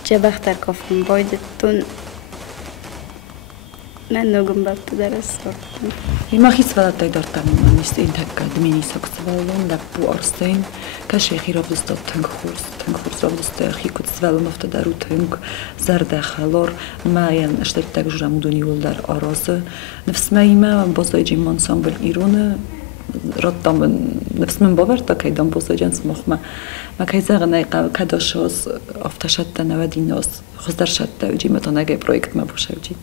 جبختر کافم بایدتون من نگم بابت درستم. ما خیس ولاد دارتم من نیست این تک دمینی ساکت ولون لبو آرستین کاش خیر رابطه تنگ خورس رابطه خی کت ولون افت درو تنگ زرد خالور ما ین اشتری تک جرام دونی ول در آرازه نفس ما بازای جیم انسامبل ایرانه راتم نفس من باور تا که دام بازای جنس مخمه ما که زغنای کداشاس افتشت نودیناس خودر شد و جیم تا نگه پرویکت ما باشه جی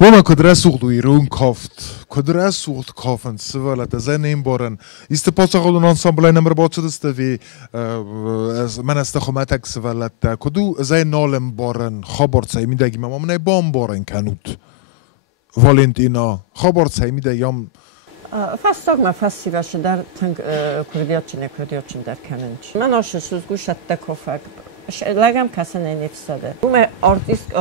هما کدره سوخت و ایرون کافت کدره سوخت کافن سوالت از این بارن است پاسخ اون انسامبلای نمبر با چه دسته وی من است خمتک سوالت کدو از این نالم بارن خبرت سعی میدگی ما من بام بارن کنود والنتینا خبرت سعی میدگیم فستاق ما فستی باشه در تنگ کردیاتچن در کننج من آشسوز گوشت دکافک لگم کسی نمیفسده. اون آرتیست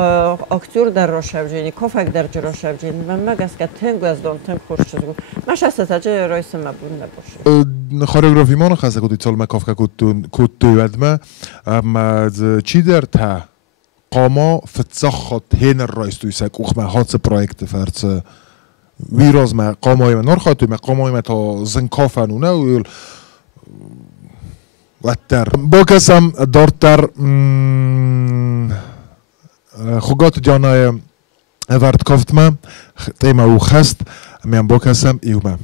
اکتور در روشابجینی، کافک در روشابجینی. من مگس که تنگ از دون تنگ خوش شدم. ماش است تاجه رئیس مبود نباشه. خورگرافی ما نخواست کدی سال مکافک کدوی ادم. اما چی در تا قاما فتزخت هن رئیس توی سگ اوخ ما هات پرویکت فرض ویراز ما قامای من نرخات توی ما قامای ما تا زن کافنونه و واتر بوكسم دورتر خوگات جانای ورد کافتم تیما او خست میام بوكسم ایومم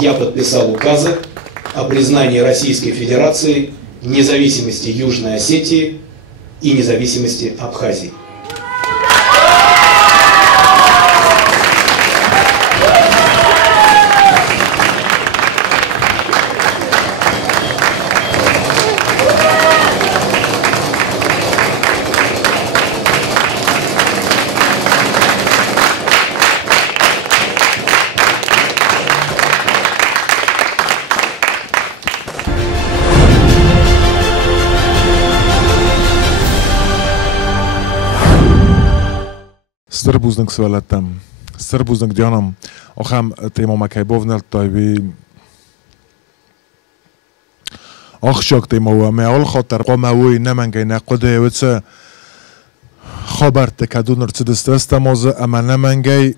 я подписал указы о признании Российской Федерации независимости Южной Осетии и независимости Абхазии. Srbuznag sveletem, srbuznag djanom, ocham téma makaj bovneltaj vi ochshok téma me al khatar qoma wi namangay naqoday witsa khabarte kadunr tsidestestamoz ama namangay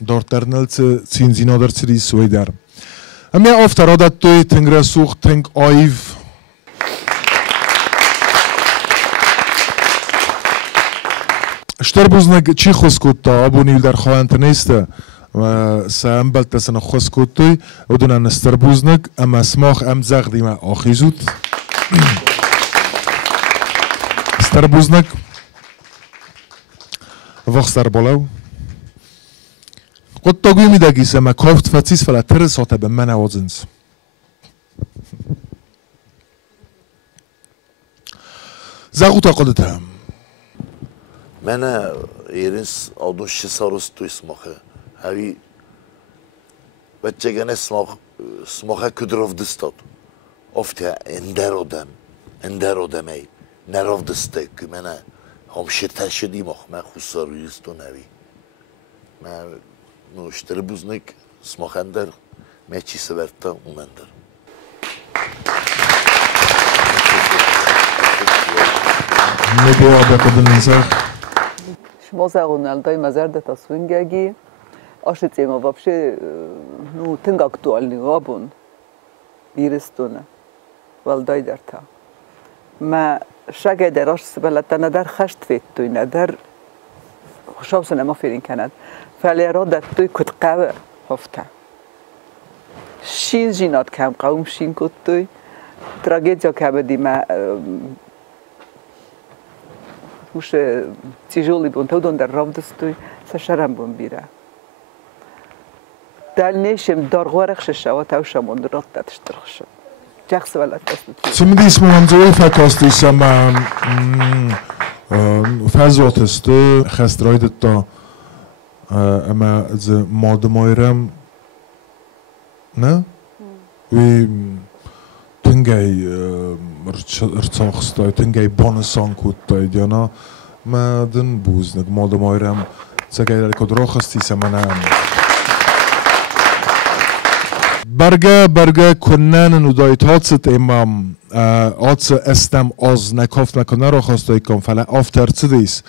dorternelts cinzinodar tsidis swedar ama aftarodat toy tingrasuq tink aiv Штърбузнаг чи хускутта абуни дар хауînтը несте саамбалтасна хускуттой одунан стърбузнаг ама смах амзагдима ахизут стърбузнаг вахстар болау قطقوی میدگیسه ما کافت فتیس فلا ترساته به من آوازنز زاغوتا قدتهم من ایرینس آدون شساروس تو اسمخه هاوی بچگان اسمخه کدروف دستاد افته اندر آدم ای نراف دسته که من هم شرطه شدیم من خسارویستون هاوی من نوشتر بوزنک اسمخه اندر من چی سورتا اومندر نبو آبه کدن نزاق Мозагуналдай мазардата свингаги, аши тема вообще, ну, тынг актуальный габун, вирестуна, валдай дарта. Ма шагай дараш сбалата надар хашт феттуй, надар хушабсана ما فيرين كانت، فالإرادة توي كت قوة هفته. شين جينات كم قوم شين كتوي، تراجيديا كبدي ما وش تيجولي بونتودون در رافدستوی سشرم بمبیره. دلنیشم دارغورخش شوات او شمون درات تشترخش. جخس ولات است. سمدی اسم منزوی فکاستی سما فزوات است خست رایدتا اما از مادمایرم نه؟ وی تنگای ارتاخستای تنگای بانسان کودتای دیانا ما دن بوزنگ مادمایرم سگای کد راخستی سمنم برگه کنن نودایت هاتست امام هاتس استم از نکافت نکنه راخستای کن فلا آفتر چدیس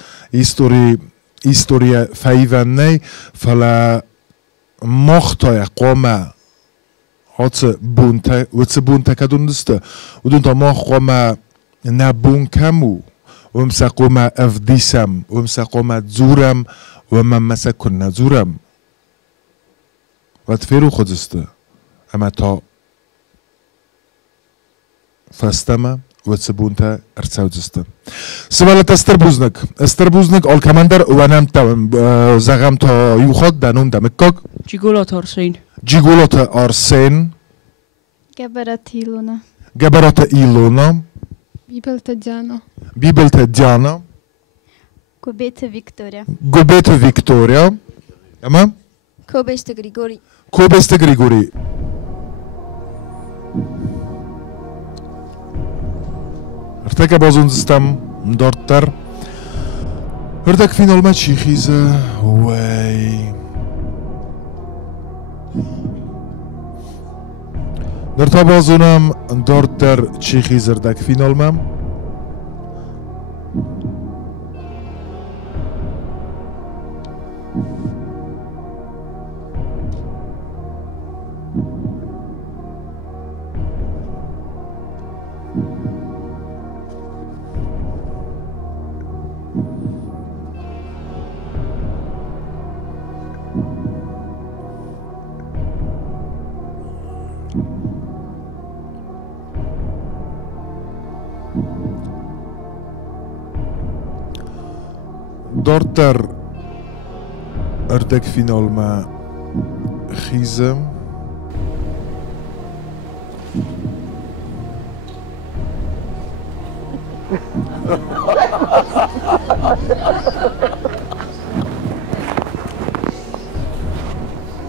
ایستوری فیوننی فلا مختای قومه هاتس بونته وتس بونته کدوم دسته ودون تا ما قوم نبون کمو ومسقوم افدیسم ومسقوم زورم ومن مسکن نزورم و تفیرو خودسته اما تا فستمه وتس بونته ارتسودسته سوالت استربوزنک آل کماندر ونم تا زغم تا یوخاد دنون دمکاک جیگولات آرسین جيجولات أرسين جبرات إيلونا بيبلت ديانا جوبيت فيكتوريا أما كوبيست غريغوري ارتكب أظن زستم دورتر ارتك فينال ماتشي خيزة وي در تابازونم دورتر چی خیزردک فینالمم دارتر ارتك فینالمه خیزم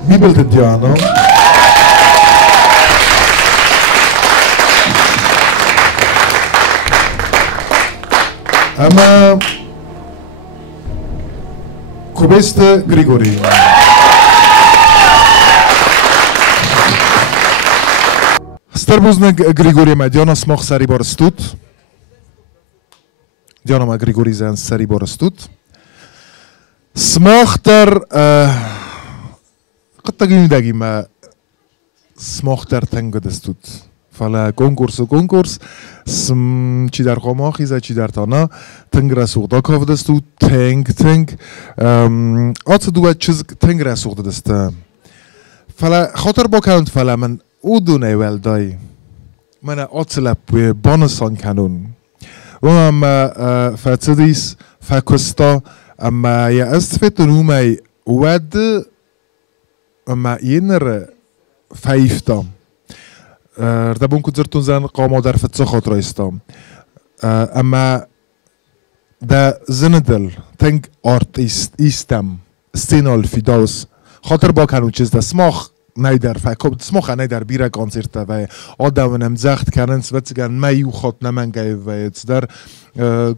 میبلد دیانا اما کوبست گریگوری ستربوزنگ گریگوری ما دیانا سماخ سری بارستود دیانا ما گریگوری زن سری بارستود سماخ در قد تقيم داقي ما سماخ در تنگ دستود فلا کنکورس سم چی در قوما خیزه چی در تانا تنگ رسوق دا کاف دستو تنگ آت دوات چیز تنگ رسوق دسته فلا خاطر با کنند فلا من او دونه ول دای من آت لب بانسان کنون و اما فتدیس فکستا اما یا استفتون اومی ود اما ینر فایفتا دبون کدرتون زن قاما در فتسه خاطر ایستم اما دا زندل تنگ آرت ایستم استینال فیداوس خاطر با کنو چیز دا سماخ نیدر فکر سماخ نیدر بیره کانسرت و آدم زخت کنن سوتگن میو خاط نمنگه و در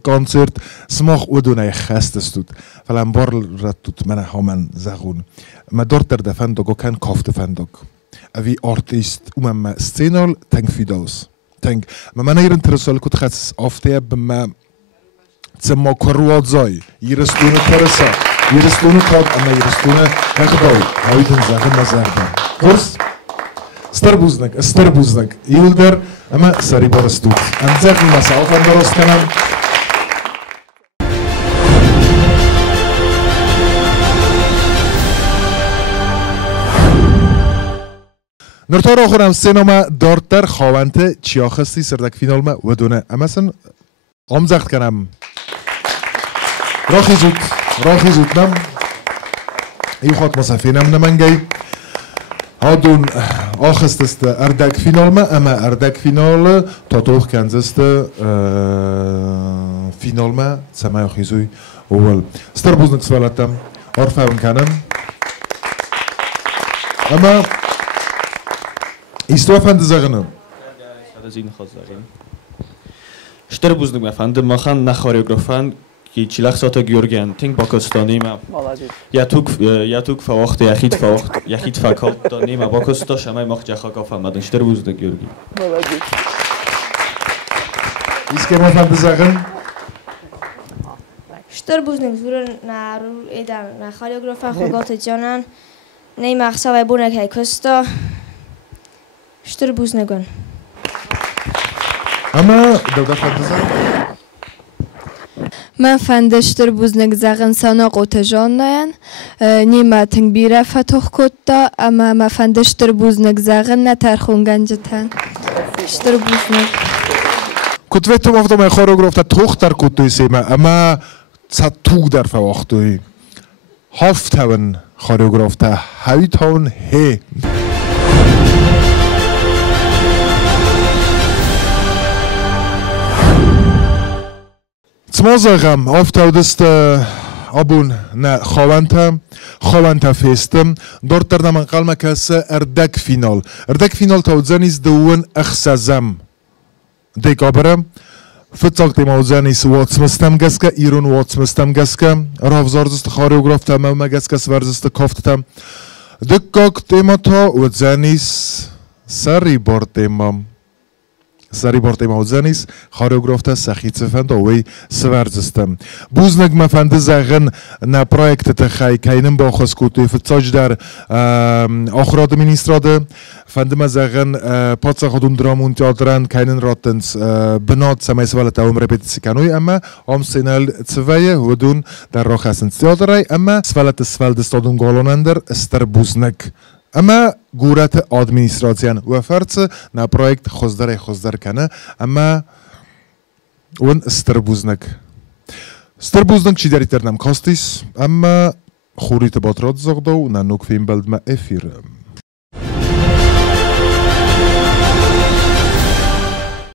کانسرت سماخ ودونه خست استود فلان بار رتوت من همان زغون ما دورتر دفندق و کن کافت فندق اوی آرتیست اومم سценал تنگ فیداوس تنگ من ایرن ترسال کد خاص آفته بم تما کروادزای یرستونه ترسا یرستونه کاد اما یرستونه هخدای هایدن زغن مزردن کورس استربوزنگ یولدر اما سری بارستود انزغن مسافن درست کنم نرتار آخرم سینما دارتر خاوەنتە چیاخستی سردک فینالمه ودونه امسن آمزخت کنم راخی زود نم ایو خاط مصفینم نمنگی هادون آخست است ارتگ فینالمه اما ارتگ فینال تا توخ کنزست فینالمه سمای آخیزوی اول ستر بوزنک سوالتم آرفاون کنم اما Ist du auf Sagen? Штырбузник мафанды махан на хореографан ки чилахсата георгиан тинг пакистани ма ятук фавахт яхид факалта нима пакиста шамай мах жахакаф амадын штырбузник георги молодец Искем мафанды Sagen? Штырбузник зурен на эдан на хореографан хогат джанан нима хсавай бунак хайкоста Штырбузнэгон. Ама дәүдәт фантаза. Мен фәнде штырбузнэг загын сана котажаннаян. Нима тингбира фатох котта, ама ма фәнде штырбузнэг загын на тархунганжатан. Штырбузнэг. Кутветум автомай хореографта тохтар коттойсема, ама цатуг дар фавахтой. Хафтавен хореографта хавитаун хе. Смазагам автаудست ابون نه خواهنتە فێستم دۆرتەر نەمەنقالمە کەسە ئەردەگ فینال تاوزانیز دەون ئەخسەزەم دێکابرە فتاق تێماوزانیس واتسمستەم گەسکە ئیرون واتسمستەم گەسکە ڕافزاردست خارۆگرافتە مەومە گەسکە سڤەرزستە کافتەم دکاک تێمە تا وزانیس سەری بار تێمام سری بارتیم اوزانیس خاریوگرافتا سخیت فند اوی سوارزستم بوزنگ مفند زغن نا پرویکت تخای کینم با خسکوتی فتاج در آخراد مینیستراده فند مزغن پاتس خودم درامون تئاتران کینن راتنس بنات سمای سوالت اوم رپتیسی کنوی اما ام سینال تسویه ودون در راه هستن تئاترای اما سوالت استادون گالونندر استر بوزنگ اما گورت ادمنستراسیون و فرض نا پرویکت خوزدر کنه اما اون استربوزنک Stărbuzdan ci deriternam costis, amma khurite botrod zogdo na nuk fimbald ma efirem.